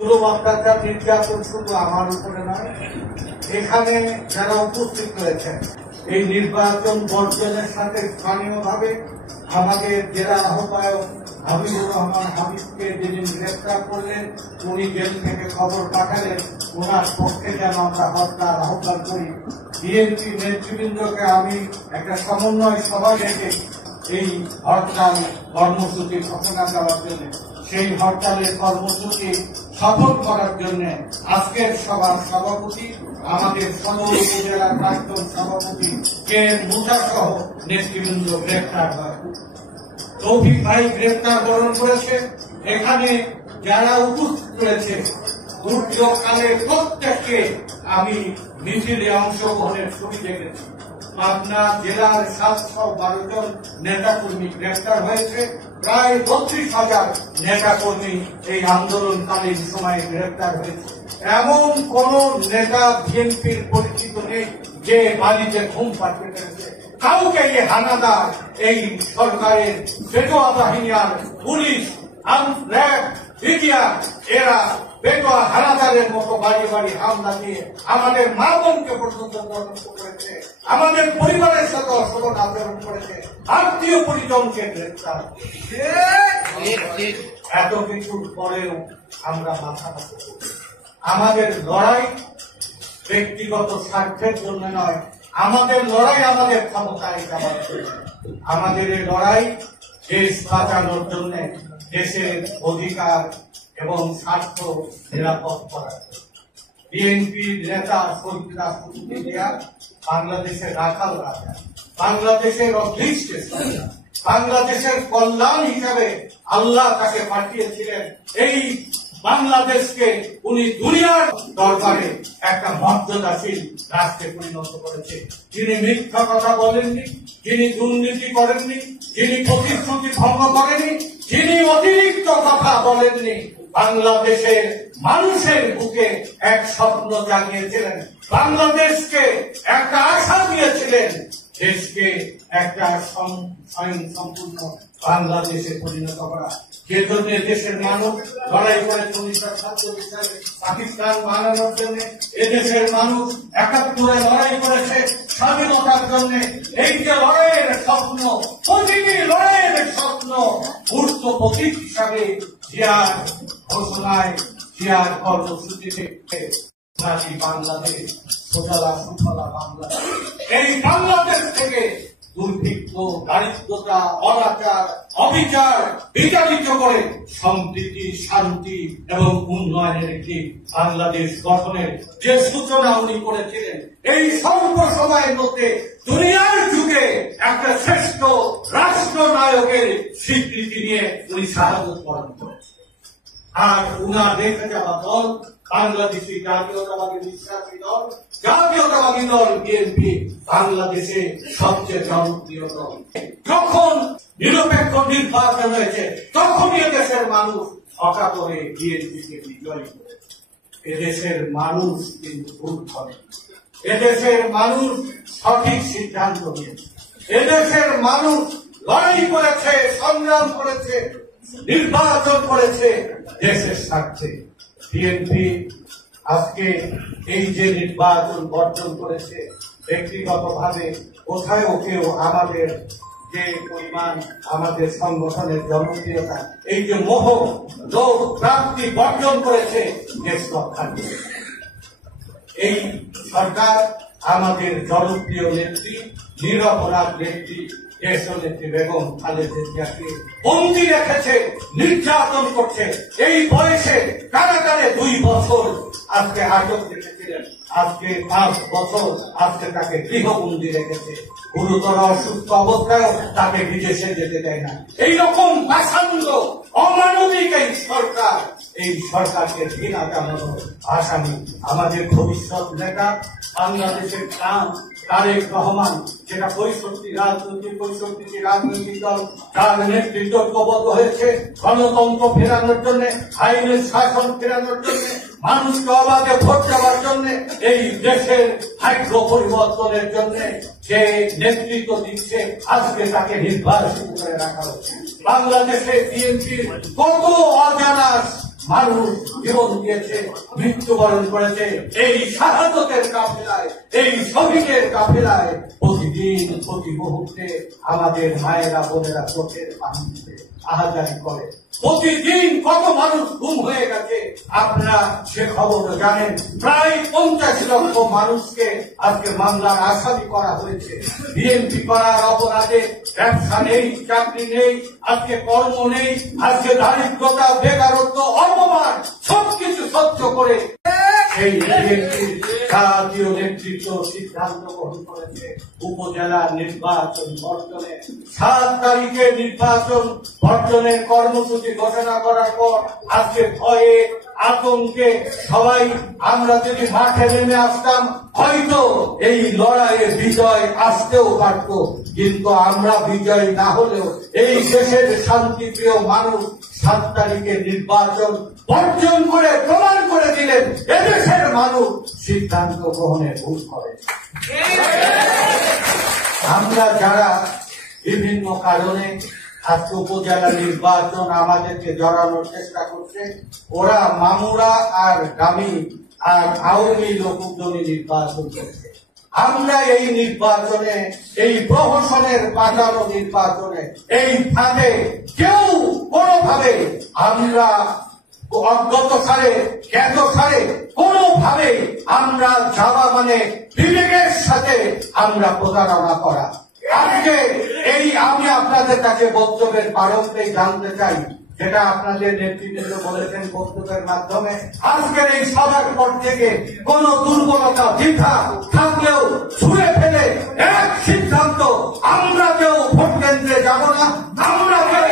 অত্যাচার নির্যাতন শুধু আমার উপরে নয়, এখানে যারা উপস্থিত রয়েছেন এই নির্বাচন বর্জনের সাথে স্থানীয়ভাবে আমাদের জেলা আহ্বায়ক হাবিবুর রহমান হাবিবকে যেদিন গ্রেফতার করলেন, উনি জেল থেকে খবর পাঠালেন ওনার পক্ষে যেন আমরা হরতাল আহ্বান করি। বিএনপি নেতৃবৃন্দকে আমি একটা সমন্বয় সভা ডেকে এই হরতাল কর্মসূচি ঘোষণা দেওয়ার জন্য, সেই হরতালের কর্মসূচি সফল করার জন্য আজকের সভার সভাপতি আমাদের সদর উপজেলার প্রাক্তন সভাপতি কে মুসা সহ নেতৃবৃন্দ গ্রেফতার হয়। তৌফিক ভাই গ্রেফতার বরণ করেছে। এখানে যারা উপস্থিত রয়েছে দুর্যোগকালে প্রত্যেককে আমি মিছিলে অংশগ্রহণের ছবি দেখেছি। পাবনা জেলার 712 জন নেতাকর্মী গ্রেফতার হয়েছে। প্রায় 32,000 নেতাকর্মী এই আন্দোলনকালীন সময়ে গ্রেফতার হয়েছে। এমন কোন নেতা বিএনপির পরিচিত নেই যে বাড়িতে ঘুম পাঠিয়ে ফেলেছে। কাউকে এই হানাদার এই সরকারের বেটোয়া বাহিনী আর পুলিশ র্যাব মিডিয়া এরা বেটোয়া হানাদারের মতো বাড়ি বাড়ি হামলা দিয়ে আমাদের মা বোনকে পর্যন্ত নষ্ট করেছে, আমাদের পরিবারের সাথে অসমান আচরণ করেছে, আত্মীয় পরিজনকে গ্রেফতার। এত কিছুর পরেও আমরা মাথা নত করি। আমাদের লড়াই ব্যক্তিগত স্বার্থের জন্য নয়, আমাদের লড়াই আমাদের ক্ষমতায় যাওয়ার জন্য। আমাদের এই লড়াই দেশ বাঁচানোর জন্য, দেশের অধিকার এবং স্বার্থ নিরাপদ করার জন্য। বিএনপির নেতা শহীদ রাষ্ট্রপতি জিয়া বাংলাদেশের রাখাল রাজা, বাংলাদেশের অদৃষ্ট সরকার, বাংলাদেশের কল্যাণ হিসাবে আল্লাহ তাকে পাঠিয়েছিলেন। এই বাংলাদেশকে উনি দুনিয়ার দরবারে একটা মর্যাদাশীল রাষ্ট্রে পরিণত করেছে। যিনি মিথ্যা কথা বলেননি, যিনি দুর্নীতি করেননি, যিনি প্রতিশ্রুতি ভঙ্গ করেননি, যিনি অতিরিক্ত কথা বলেননি, বাংলাদেশের মানুষের বুকে এক স্বপ্ন জাগিয়েছিলেন, বাংলাদেশকে একটা আশা দিয়েছিলেন, দেশকে একটা স্বয়ংসম্পূর্ণ বাংলাদেশে পরিণত করা। যে জন্য দেশের মানুষ লড়াই করে 1947 সালে পাকিস্তান বানানোর জন্য, এদেশের মানুষ 71-এ লড়াই করেছে স্বাধীনতার জন্য। এই যে লড়াইয়ের স্বপ্ন, প্রতিটি লড়াইয়ের স্বপ্ন মূর্ত প্রতীক হিসাবে জিয়ার ঘোষণায়, জিয়ার কর্মসূচিতে বাংলাদেশ সোজলা সুফলা বাংলাদেশ, এই বাংলাদেশ থেকে দুর্ভিক্ষ, দারিদ্রতা, অনাচার, অবিচার বিতাড়িত করে সম্প্রীতি, শান্তি এবং উন্নয়নের একটি বাংলাদেশ গঠনের যে সূচনা উনি করেছিলেন, এই স্বল্প সময়ের মধ্যে দুনিয়ার যুগে একটা শ্রেষ্ঠ রাষ্ট্রনায়কের স্বীকৃতি নিয়ে উনি শাহাদত বরণ করেছেন। আর উনার রেখে যাওয়া দল বাংলাদেশি জাতীয়তাবাদী বিশ্বাসী দল, জাতীয়তাবাদী দল বিএনপি বাংলাদেশে সবচেয়ে জনপ্রিয় দল। যখন নিরপেক্ষ নির্বাচন হয়েছে তখনই এদেশের মানুষ অকাতরে বিএনপিকে বিজয়ী করেছে। এদেশের মানুষ কিন্তু ভুল করে, এদেশের মানুষ সঠিক সিদ্ধান্ত নিয়েছে, এদেশের মানুষ লড়াই করেছে, সংগ্রাম করেছে, নির্বাচন করেছে দেশের স্বার্থে। বিএনপি আজকে এই যে নির্বাচন বর্জন করেছে, ব্যক্তিগতভাবে কোথাও কেউ আমাদের যে পরিমাণ আমাদের সংগঠনের জনপ্রিয়তা, এই যে মোহ লোক প্রাপ্তি বর্জন করেছে দেশ রক্ষার জন্য। এই সরকার আমাদের জনপ্রিয় নেত্রী, নিরপরাধ নেত্রী দেশনেত্রী বেগম খালেদা জিয়াকে বন্দী রেখেছে, নির্যাতন করছে। এই বয়সে কারাগারে 2 বছর আজকে আটক রেখেছিলেন, আজকে 5 বছর আজকে তাকে গৃহবন্দী রেখেছে। গুরুতর অসুস্থ অবস্থায় তাকে বিদেশে যেতে দেয় না। এইরকম পাষাণ্ড অমানবিক এই সরকার, এই সরকারকে ঘৃণা জানানোর আসামি আমাদের ভবিষ্যৎ নেতা বাংলাদেশের প্রাণ তারেক রহমান, যেটা 65টি রাজনৈতিক দল তার নেতৃত্ব ঐক্যবদ্ধ হয়েছে গণতন্ত্র ফেরানোর জন্য, আইনের শাসন ফেরানোর জন্য, মানুষকে অবাধে ভোট দেওয়ার জন্য, এই দেশের ভাগ্য পরিবর্তনের জন্য যে নেতৃত্ব দিচ্ছে, আজকে তাকে নির্বাচিত করে রাখা হচ্ছে। বাংলাদেশে বিএনপির কত অজানা মানুষ জীবন দিয়েছে, মৃত্যুবরণ করেছে। এই শাহাদতের কাফেলায়, এই শহীদের কাফেলায় প্রতিদিন প্রতি মুহূর্তে আমাদের মায়েরা বোনেরা চোখের পানি দিতে আহাজারি করে। প্রতিদিন কত মানুষ গুম হয়ে গেছে আপনারা সে খবর জানেন। প্রায় 50 লক্ষ মানুষকে আজকে মামলার আসামি করা হয়েছে। বিএনপি করার অপরাধে ব্যবসা নেই, চাকরি নেই, আজকে কর্ম নেই, আজকে দারিদ্রতা, বেকারত্ব, অপমান সবকিছু সহ্য করে সেই বিএনপির জাতীয় নেতৃত্ব সিদ্ধান্ত গ্রহণ করেছে উপজেলা নির্বাচন বর্জনে। 7 তারিখে নির্বাচন বর্জনের কর্মসূচি ঘোষণা করার পর আজকে ভয়ে আতঙ্কে সবাই আমরা যদি মাঠে নেমে আসতাম, হয়তো এই লড়াইয়ে বিজয় আসতেও পারত। কিন্তু আমরা বিজয় না হলেও এই দেশের শান্তিপ্রিয় মানুষ 7 তারিখে নির্বাচন বর্জন করে প্রমাণ করে দিলেন এদেশের মানুষ সিদ্ধান্ত গ্রহণে ভুল করে। আমরা যারা বিভিন্ন কারণে আজকে উপজেলা নির্বাচন আমাদেরকে জড়ানোর চেষ্টা করছে, ওরা মামুরা আর গামী আর আওয়ামী লোকজনী নির্বাচন করছে। আমরা এই নির্বাচনে, এই প্রহসনের পাঠানো নির্বাচনে, এই ফাঁদে কেউ কোনোভাবে আমরা অজ্ঞত সারে জ্ঞাত সারে কোনোভাবে আমরা যাওয়া মানে বিবেকের সাথে আমরা প্রতারণা করা। আজকে এই আমি আপনাদের কাছে বক্তব্যের প্রারম্ভে জানতে চাই, যেটা আপনাদের নেতৃত্ব বলেছেন বক্তব্যের মাধ্যমে, আজকের এই সভার পর থেকে কোন দুর্বলতা দ্বিধা থাকলেও ছুঁড়ে ফেলে এক সিদ্ধান্ত, আমরা কেউ ভোট কেন্দ্রে যাব না, আমরা কেউ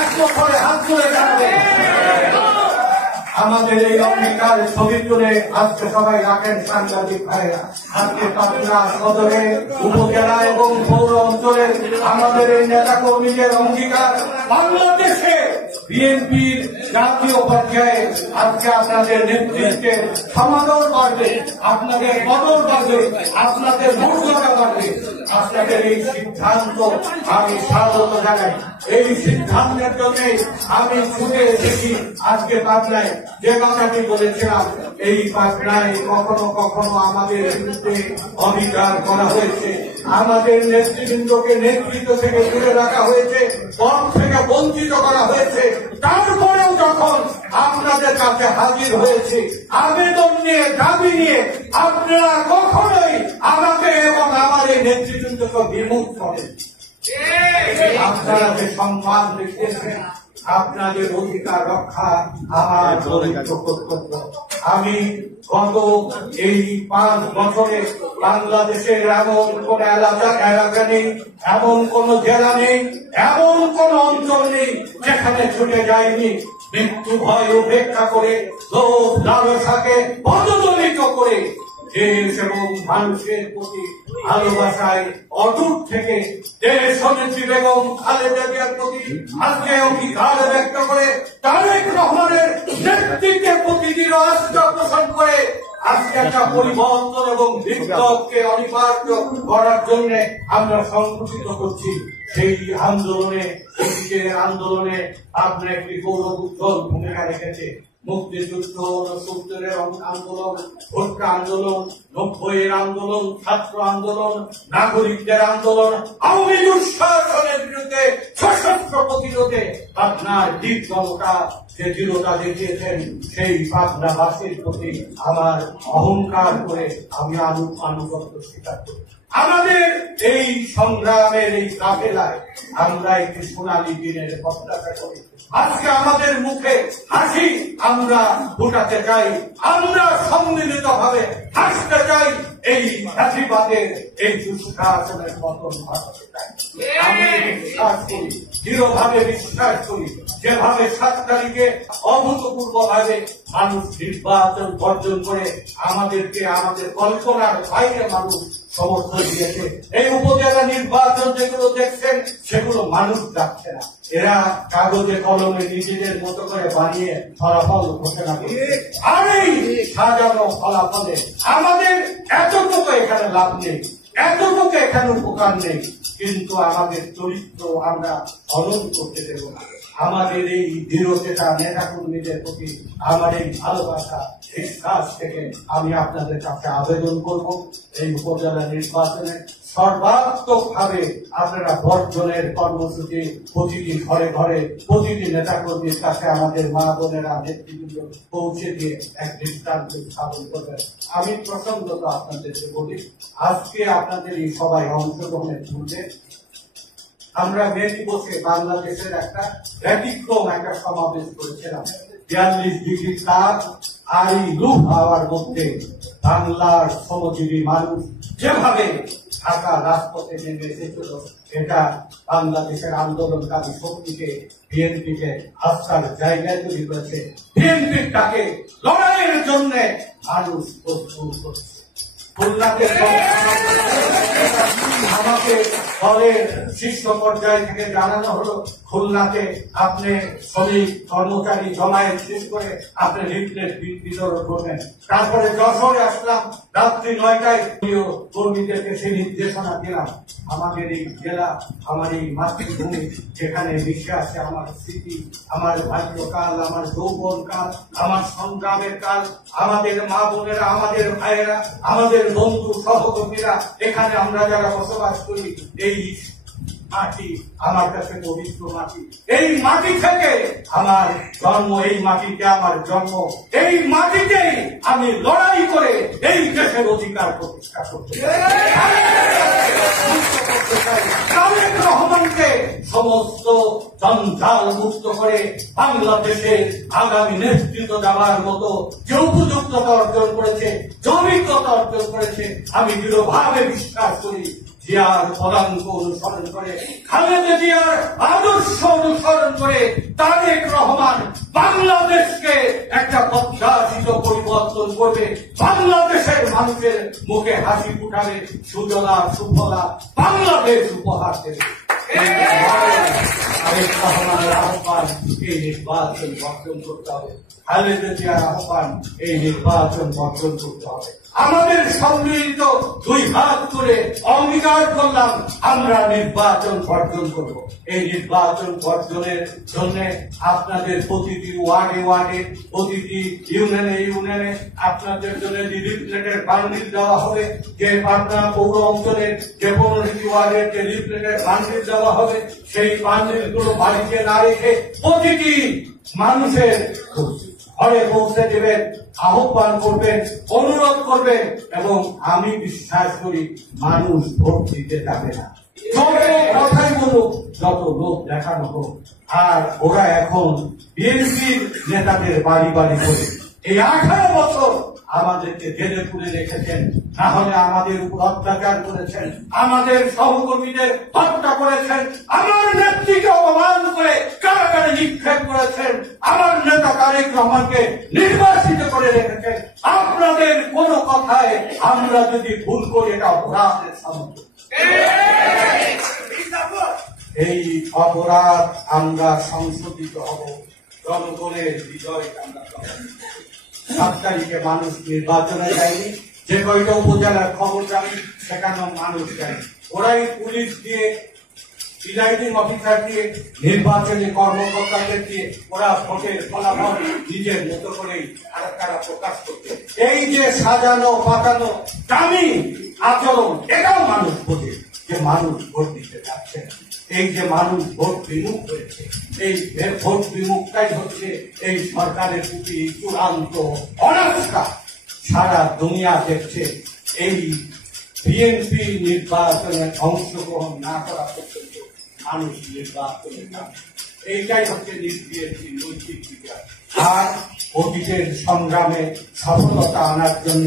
এক বছরে হাত তুলে যাবে। আমাদের এই অঙ্গীকার ছবি তুলে আজকে সবাই রাখেন সাংবাদিক ভাইরা। আজকে পাবনা সদরে, উপজেলা এবং পৌর অঞ্চলের আমাদের এই নেতা কর্মীদের অঙ্গীকার বাংলাদেশে বিএনপির জাতীয় পর্যায়ে আজকে আপনাদের নেতৃত্বে সমাদর বাড়বে, আপনাদের কদর বাড়বে, আপনাদের মর্যাদা বাড়বে। আপনাদের এই সিদ্ধান্ত আমি স্বাগত জানাই। এই সিদ্ধান্তের জন্য আমি ছুটে এসেছি আজকে পাবনায়। যে কথাটি বলেছিলাম, এই পাবনায় কখনো কখনো আমাদের বিরুদ্ধে অবিচার করা হয়েছে, আমাদের নেতৃবৃন্দকে নেতৃত্ব থেকে দূরে রাখা হয়েছে, পদ থেকে বঞ্চিত করা হয়েছে। তারপরেও যখন আপনাদের কাছে হাজির হয়েছে আবেদন নিয়ে, দাবি নিয়ে, আপনারা কখনোই আমাকে এবং আমার এই নেতৃবৃন্দকে বিমুখ করেন। আপনারা যে সম্মান দেখিয়েছেন, আপনাদের অধিকার রক্ষা আমার কর্তব্য। আমি গত এই 5 বছরে বাংলাদেশের এমন কোন এলাকা নেই, এমন কোন জেলা নেই, এমন কোন অঞ্চল নেই যেখানে ছুটে যায়নি মৃত্যু ভয় উপেক্ষা করে, লোভ লালসাকে পদদলিত করে দেশ এবং মানুষের প্রতি ভালোবাসায় অটুট থেকে দেশ নেত্রী বেগম খালেদা জিয়ার প্রতি আজকে অঙ্গীকার ব্যক্ত করে তারেক রহমানের নেতৃত্বে প্রতি দৃঢ় আস্থা পোষণ করে আজকে একটা পরিবর্তন এবং বিপ্লবকে অনিবার্য করার জন্য আমরা সংগঠিত করছি। সেই আন্দোলনে, আন্দোলনে আপনার একটি গৌরব উজ্জ্বল ভূমিকা রেখেছে। মুক্তিযুদ্ধ, ৭০-এর আন্দোলন, ভোট্টা আন্দোলন, ৯০-এর আন্দোলন, ছাত্র আন্দোলন, নাগরিকদের আন্দোলন, আওয়ামী দুঃশাসনের বিরুদ্ধে সশস্ত্র প্রতিরোধে আপনার দীর্ঘতা যে দৃঢ়তা দেখিয়েছেন, সেই পাবনাবাসীর প্রতি আমার অহংকার করে আমি আনুগত্য স্বীকার করি। আমাদের এই সংগ্রামের এই কাফেলায় আমরা একটি সোনালী দিনের প্রত্যাশা করি। আজকে আমাদের মুখে হাসি আমরা ফুটাতে চাই, আমরা সম্মিলিত ভাবে হাসতে চাই, এই ফাঁসিবাদের এই দুঃশাসনের পতন ঘটাতে চাই। আমি বিশ্বাস করি, দৃঢ়ভাবে বিশ্বাস করি, যেভাবে 7 তারিখে অভূতপূর্ব ভাবে মানুষ নির্বাচন বর্জন করে আমাদেরকে আমাদের কল্পনার বাইরে মানুষ সমর্থন দিয়েছে। এই উপজেলা নির্বাচন যেগুলো দেখছেন সেগুলো মানুষ ডাকছে না, এরা কাগজে কলমে নিজেদের মতো করে বানিয়ে ফলাফল ঘোষণা করে। আর এই সাজানো ফলাফলে আমাদের এতটুকু এখানে লাভ নেই, এতটুকু এখানে উপকার নেই, কিন্তু আমাদের চরিত্র আমরা হরণ করতে দেব না। আমাদের এই দৃঢ়তা নেতা কর্মীদের প্রতি আমার এই ভালোবাসা বিশ্বাস থেকে আমি আপনাদের কাছে আবেদন করব, এই উপজেলা নির্বাচনে সর্বাত্মকভাবে আপনারা বর্জনের কর্মসূচি প্রতিটি ঘরে ঘরে প্রতিটি নেতা কর্মীর কাছে আমাদের মা বোনেরা নেতৃবৃন্দ পৌঁছে দিয়ে এক দৃষ্টান্ত স্থাপন করবেন। আমি প্রসঙ্গত আপনাদেরকে বলি, আজকে আপনাদের এই সবাই অংশগ্রহণের পূর্বে আমরা মে দিবসে বাংলাদেশের একটা ব্যতিক্রম একটা সমাবেশ করেছিলাম। ৪২ ডিগ্রি তাপ আর এই লুহ হাওয়ার মধ্যে বাংলার শ্রমজীবী মানুষ যেভাবে ঢাকা রাজপথে নেমে এসেছিল, এটা বাংলাদেশের আন্দোলনকারী শক্তিকে বিএনপিকে আস্থার জায়গায় তৈরি করেছে। বিএনপির তাকে লড়াইয়ের জন্য মানুষ প্রস্তুত করছে। খুলনাকে আমাকে দলের শীর্ষ পর্যায় থেকে জানানো হলো, খুলনাতে আপনি শ্রমিক কর্মচারী জমায়েত শেষ করে আপনি লিফলেট বিতরণ করবেন। তারপরে যশোরে আসলাম, রাত্রি ৯টায় কর্মীদেরকে সেই নির্দেশনা দিলাম। আমাদের এই জেলা, আমার এই মাতৃভূমি, যেখানে মিশে আছে আমার স্মৃতি, আমার বাল্যকাল, আমার যৌবন কাল, আমার সংগ্রামের কাল, আমাদের মা বোনেরা, আমাদের ভাইয়েরা, আমাদের বন্ধু সহকর্মীরা, এখানে আমরা যারা বসবাস করি, এই মাটি আমার কাছে পবিত্র মাটি। এই মাটি থেকে আমার জন্ম, এই মাটিতে আমার জন্ম, এই মাটিতেই আমি লড়াই করে এই দেশের অধিকার প্রতিষ্ঠা করতে চাই। তারেক রহমানকে সমস্ত জঞ্জাল মুক্ত করে বাংলাদেশের আগামী নেতৃত্ব দেওয়ার মতো যে উপযুক্ততা অর্জন করেছে, জমিকতা অর্জন করেছে, আমি দৃঢ়ভাবে বিশ্বাস করি। জিয়ার পদাঙ্ক অনুসরণ করে, খালেদা জিয়ার আদর্শ অনুসরণ করে তারেক রহমান বাংলাদেশকে একটা প্রত্যাশিত পরিবর্তন করবে। বাংলাদেশের মানুষের মুখে হাসি ফুটাবে, সুজলা সুফলা বাংলাদেশ উপহার দেবে। তারেক রহমানের আহ্বান, এই নির্বাচন বর্জন করতে হবে। খালেদা জিয়ার আহ্বান, এই নির্বাচন বর্জন করতে হবে। আমাদের সম্মিলিত দুই হাত করে অঙ্গীকার করলাম, আমরা নির্বাচন বর্জন করব। এই নির্বাচন বর্জনের জন্য আপনাদের প্রতিটি ওয়ার্ডে ওয়ার্ডে, প্রতিটি ইউনিয়নে ইউনিয়নে আপনাদের জন্য লিফলেটের বান্ডিল দেওয়া হবে। যে পাটনা পৌর অঞ্চলের যে 15টি ওয়ার্ডের যে লিফলেটের বান্ডিল দেওয়া হবে, সেই বান্ডিলগুলো বাড়িতে না রেখে প্রতিটি মানুষের ঘরে পৌঁছে দেবেন, আহ্বান করবেন, অনুরোধ করবেন। এবং আমি বিশ্বাস করি মানুষ ভোট দিতে যাবে না, যত কথাই বলুক, যত লোক দেখানো হোক। আর ওরা এখন বিএনপির নেতাদের বাড়ি বাড়ি করে এই 18 বছর আমাদেরকে জেলে পুরে রেখেছেন, না হলে আমাদের উপর অত্যাচার করেছেন, আমাদের সহকর্মীদের হত্যা করেছেন, আমার নেত্রীকে অপমান করে কারাগারে নিক্ষেপ করেছেন, আমার নেতা তারেক রহমানকে নির্বাসিত করে রেখেছেন। আপনাদের কোন কথায় আমরা যদি ভুল করি, এটা অপরাধের সমস্ত। এই অপরাধ আমরা সংশোধিত হব, জনগণের বিজয় আমরা পাবো। 7 তারিখে মানুষ নির্বাচনে যায়নি, যে কয়টা উপজেলার খবর জানি সেখানেও মানুষ যায়নি। ওরাই পুলিশ দিয়ে, প্রিজাইডিং অফিসার দিয়ে, নির্বাচনী কর্মকর্তাদের দিয়ে ওরা ভোটের ফলাফল নিজের মতো করেই তারা প্রকাশ করছে। এই যে সাজানো পাতানো দামি আচরণ, এটাও মানুষ বোঝে যে মানুষ ভোট দিতে যাচ্ছে। এই যে মানুষ ভোট বিমুখ হয়েছে, এই ভোট বিমুখটাই হচ্ছে এই সরকারের প্রতি চূড়ান্ত অনাস্থা। সারা দুনিয়া দেখছে এই বিএনপি নির্বাচনে অংশগ্রহণ না করা পর্যন্ত মানুষ নির্বাচনে যাবে। এইটাই হচ্ছে বিএনপি নৈতিক বিচার। আর অতীতের সংগ্রামে সফলতা আনার জন্য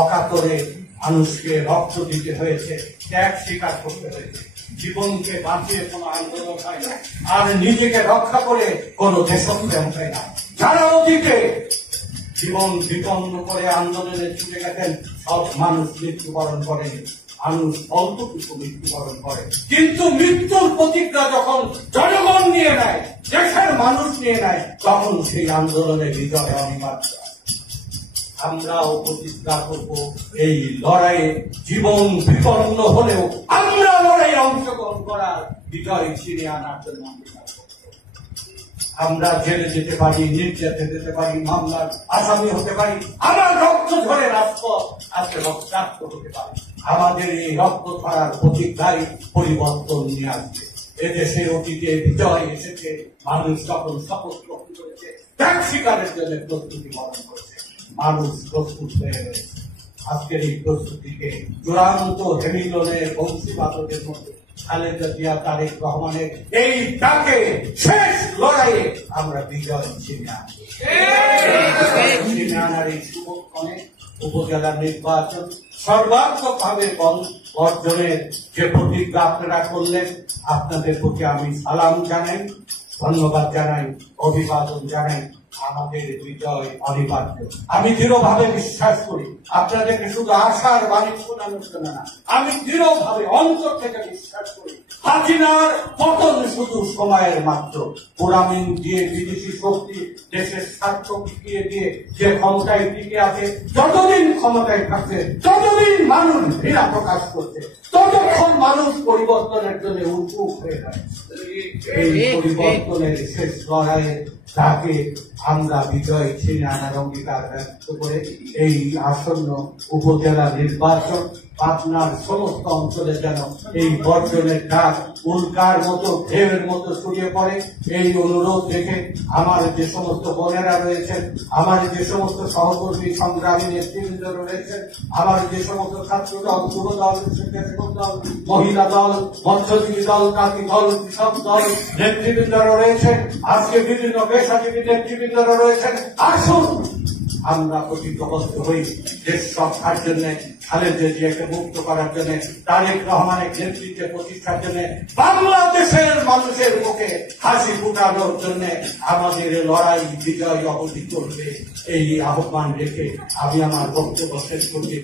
অকাতরে মানুষকে রক্ত দিতে হয়েছে, ত্যাগ স্বীকার করতে হয়েছে। জীবনকে বাঁচিয়ে কোনো আন্দোলন হয় না, আর নিজেকে রক্ষা করে কোনো দেশপ্রেম হয় না। যারা অতীতে জীবন বিপন্ন করে আন্দোলনে ছুটে গেছেন, সব মানুষ মৃত্যুবরণ করেনি, মানুষ অল্পটুকু মৃত্যুবরণ করে। কিন্তু মৃত্যুর প্রতিজ্ঞা যখন জনগণ নিয়ে নেয়, দেশের মানুষ নিয়ে নেয়, তখন সেই আন্দোলনে বিজয় অনিবার্য। আমরাও প্রতিজ্ঞা করব, এই লড়াইয়ে জীবন বিপন্ন হলেও আমরা লড়াইয়ে অংশগ্রহণ করার বিজয় ছিনিয়ে আনার জন্য আমরা জেলে যেতে পারি, নির্যাতে যেতে পারি, মামলার আসামি হতে পারি, আমার রক্ত ধরে রাজপথ আজকে রক্তাক্ত হতে পারে। আমাদের এই রক্ত ধরার প্রতিজ্ঞায় পরিবর্তন নিয়ে আসবে। এদেশে অতীতে বিজয় এসেছে, মানুষ যখন শপথ গ্রহণ করেছে, ত্যাগ স্বীকারের জন্য প্রস্তুতি গ্রহণ করেছে, মানুষ প্রস্তুত হয়ে রয়েছে। আজকের এই প্রস্তুতিকে চূড়ান্ত হেমিলনের বংশীবাদকের মধ্যে খালেদা জিয়া, তারেক রহমানের এই ডাকে শেষ লড়াইয়ে আমরা বিজয় ছিনিয়ে আনার এই শুভক্ষণে উপজেলা নির্বাচন সর্বাত্মকভাবে অর্জনের যে প্রতিজ্ঞা আপনারা করলেন, আপনাদের প্রতি আমি সালাম জানাই, ধন্যবাদ জানাই, অভিবাদন জানাই। আমাদের বিজয় অনিবার্য। আমি দৃঢ়ভাবে বিশ্বাস করি, আপনাদেরকে শুধু আশার বাণী শোনানোর জন্য না, আমি দৃঢ়ভাবে অন্তর থেকে বিশ্বাস করি হাসিনার পতন শুধু সময়ের মাত্র। পোড়ামিন দিয়ে বিদেশি শক্তি দেশের স্বার্থ টিকিয়ে দিয়ে যে ক্ষমতায় টিকে আছে, যতদিন ক্ষমতায় থাকছে ততদিন মানুষ ঘৃণা প্রকাশ করছে, ততক্ষণ মানুষ পরিবর্তনের জন্য উন্মুখ হয়ে যায়। এই পরিবর্তনের শেষ লড়াইয়ে তাকে আমরা বিজয় ছিনিয়ে আনার অঙ্গীকার ব্যক্ত করে এই আসন্ন উপজেলা নির্বাচন পাবনার সমস্ত অঞ্চলে যেন এই বর্জনের ডাক উল্কার মতো ঢেউয়ের মতো ছড়িয়ে পড়ে, এই অনুরোধ দেখে আমার যে সমস্ত বোনেরা রয়েছেন, আমার যে সমস্ত সহকর্মী সংগ্রামী নেতৃবৃন্দ রয়েছেন, আমার যে সমস্ত ছাত্র দল, যুব দল, স্বেচ্ছাসেবক দল, মহিলা দল, মৎস্যজীবী দল, কাতি দল, কৃষক দল নেতৃবৃন্দরা রয়েছেন, আজকে বিভিন্ন পেশাজীবী নেতৃবৃন্দরা রয়েছেন, আসুন আমরা প্রতিজ্ঞাবদ্ধ হই দেশ রক্ষার জন্য, খালেদা জিয়াকে মুক্ত করার জন্য, তারেক রহমানের নেতৃত্বে প্রতিষ্ঠার জন্য, বাংলাদেশের মানুষের মুখে হাসি ফুটানোর জন্য আমাদের লড়াই বিজয় অবধি চলবে। এই আহ্বান রেখে আমি আমার বক্তব্য শেষ করছি।